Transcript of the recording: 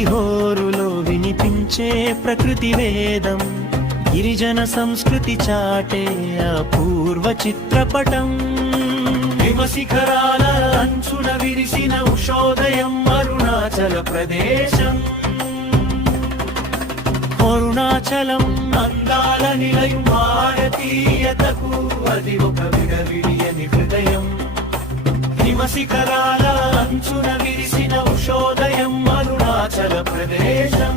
నది హోరులో వినిపించే ప్రకృతి వేదం, గిరిజన సంస్కృతి చాటే అపూర్వ చిత్రపటం. హిమశిఖరాల అంచున విరిసిన ఉషోదయం అరుణాచల ప్రదేశం. అరుణాచలం అందాల నిలయం, భారతీయతకు అది ఒక విడవిడియని హృదయం. హిమశిఖరాల అంచున విరిసిన ఉషోదయం అరుణాచల ప్రదేశం.